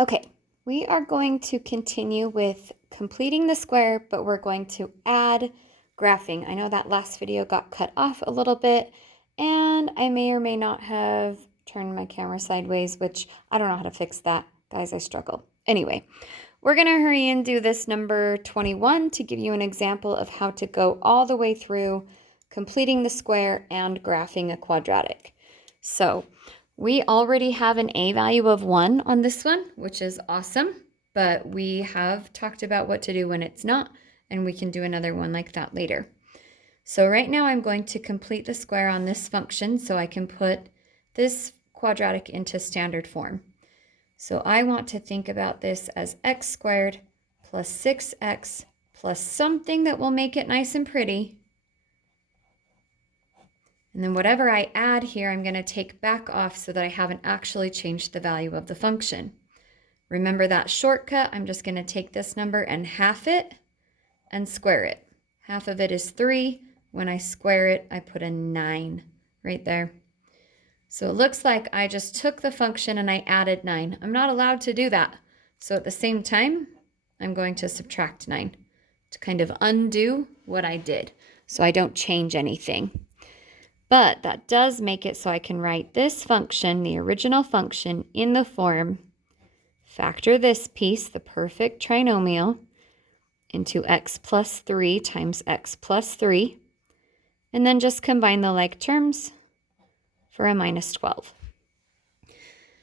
Okay, we are going to continue with completing the square, but we're going to add graphing. I know that last video got cut off a little bit, and I may or may not have turned my camera sideways, which I don't know how to fix that. Guys, I struggle. Anyway, we're going to hurry and do this number 21 to give you an example of how to go all the way through completing the square and graphing a quadratic. So we already have an a value of 1 on this one, which is awesome, but we have talked about what to do when it's not, and we can do another one like that later. So right now I'm going to complete the square on this function so I can put this quadratic into standard form. So I want to think about this as x squared plus 6x plus something that will make it nice and pretty. And then whatever I add here, I'm going to take back off so that I haven't actually changed the value of the function. Remember that shortcut? I'm just going to take this number and half it and square it. Half of it is 3. When I square it, I put a 9 right there. So it looks like I just took the function and I added 9. I'm not allowed to do that. So at the same time, I'm going to subtract 9 to kind of undo what I did so I don't change anything. But that does make it so I can write this function, the original function, in the form factor this piece, the perfect trinomial, into x plus 3 times x plus 3, and then just combine the like terms for a minus 12.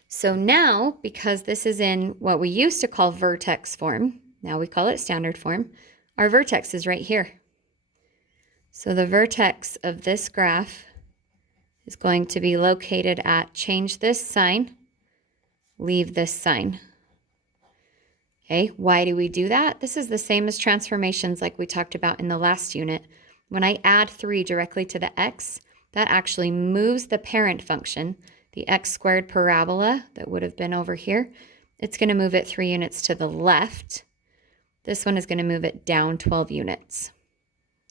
So now, because this is in what we used to call vertex form, now we call it standard form, our vertex is right here. So the vertex of this graph is going to be located at, change this sign, leave this sign. Okay, why do we do that? This is the same as transformations like we talked about in the last unit. When I add 3 directly to the x, that actually moves the parent function, the x squared parabola that would have been over here. It's going to move it 3 units to the left. This one is going to move it down 12 units.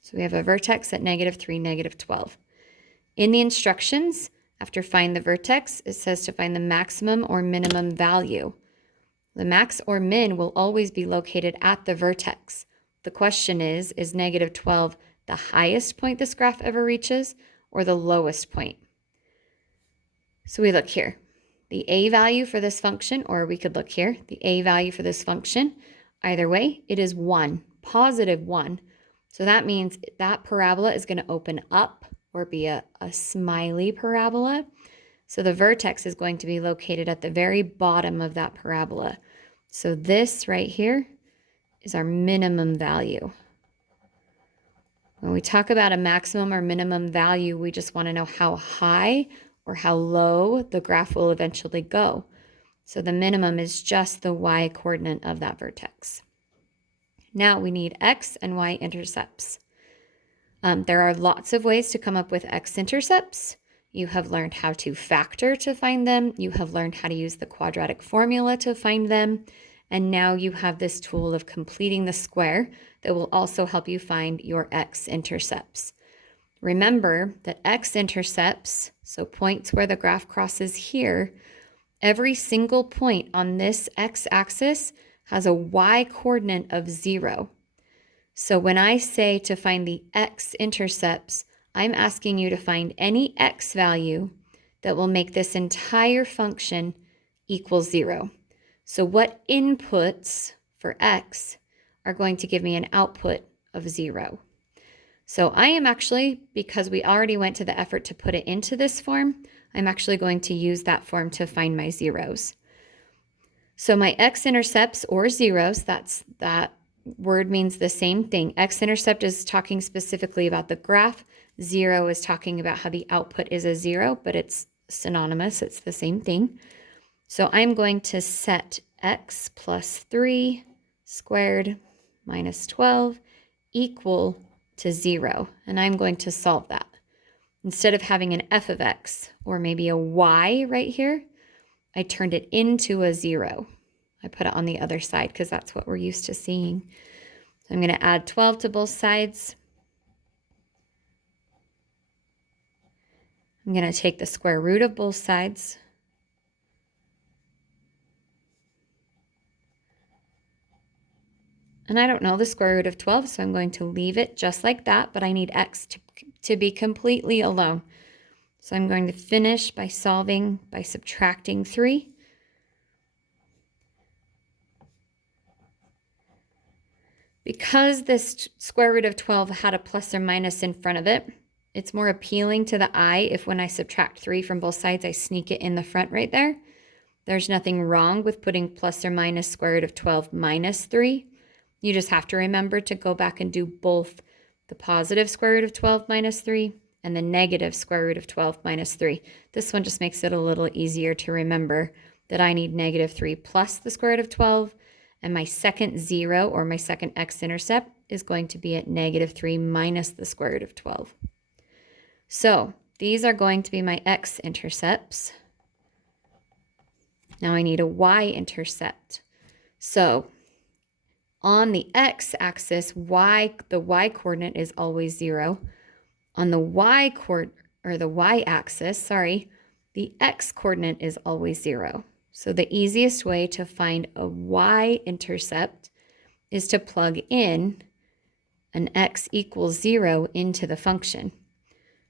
So we have a vertex at -3, -12. In the instructions, after find the vertex, it says to find the maximum or minimum value. The max or min will always be located at the vertex. The question is -12 the highest point this graph ever reaches or the lowest point? So we look here. The a value for this function, or we could look here, the a value for this function, either way, it is 1, positive 1. So that means that parabola is going to open up or be a smiley parabola. So the vertex is going to be located at the very bottom of that parabola. So this right here is our minimum value. When we talk about a maximum or minimum value, we just want to know how high or how low the graph will eventually go. So the minimum is just the y coordinate of that vertex. Now we need x and y intercepts. There are lots of ways to come up with x-intercepts. You have learned how to factor to find them. You have learned how to use the quadratic formula to find them. And now you have this tool of completing the square that will also help you find your x-intercepts. Remember that x-intercepts, so points where the graph crosses here, every single point on this x-axis has a y-coordinate of 0. So when I say to find the x-intercepts, I'm asking you to find any x value that will make this entire function equal 0. So what inputs for x are going to give me an output of 0? So I am actually, because we already went to the effort to put it into this form, I'm actually going to use that form to find my zeros. So my x-intercepts or zeros, that word means the same thing. X-intercept is talking specifically about the graph. 0 is talking about how the output is a 0, but it's synonymous. It's the same thing. So I'm going to set x plus 3 squared minus 12 equal to 0. And I'm going to solve that. Instead of having an f of x or maybe a y right here, I turned it into a 0. I put it on the other side because that's what we're used to seeing. So I'm going to add 12 to both sides. I'm going to take the square root of both sides. And I don't know the square root of 12, so I'm going to leave it just like that, but I need x to be completely alone. So I'm going to finish by solving by subtracting 3. Because this square root of 12 had a plus or minus in front of it, it's more appealing to the eye if when I subtract 3 from both sides, I sneak it in the front right there. There's nothing wrong with putting plus or minus square root of 12 minus 3. You just have to remember to go back and do both the positive square root of 12 minus 3 and the negative square root of 12 minus 3. This one just makes it a little easier to remember that I need negative 3 plus the square root of 12, and my second 0, or my second x-intercept, is going to be at negative 3 minus the square root of 12. So these are going to be my x-intercepts. Now I need a y-intercept. So on the x-axis, the y-coordinate is always 0. On the y-axis, the x-coordinate is always 0. So the easiest way to find a y-intercept is to plug in an x equals 0 into the function.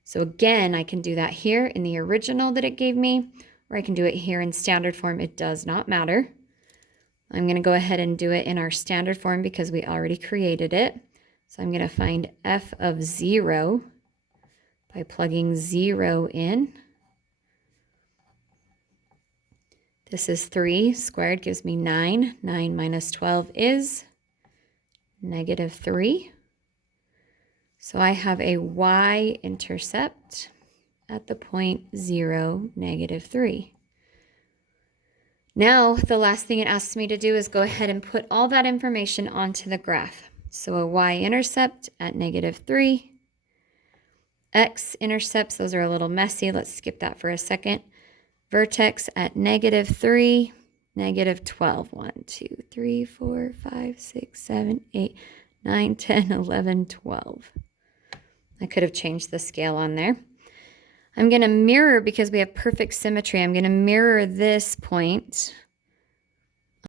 So again, I can do that here in the original that it gave me, or I can do it here in standard form. It does not matter. I'm going to go ahead and do it in our standard form because we already created it. So I'm going to find f of 0 by plugging 0 in. This is 3 squared gives me 9. 9 minus 12 is negative 3. So I have a y-intercept at the point 0, negative 3. Now, the last thing it asks me to do is go ahead and put all that information onto the graph. So a y-intercept at negative 3. X-intercepts, those are a little messy. Let's skip that for a second. Vertex at negative 3, negative 12. 1, 2, 3, 4, 5, 6, 7, 8, 9, 10, 11, 12. I could have changed the scale on there. I'm going to mirror, because we have perfect symmetry, I'm going to mirror this point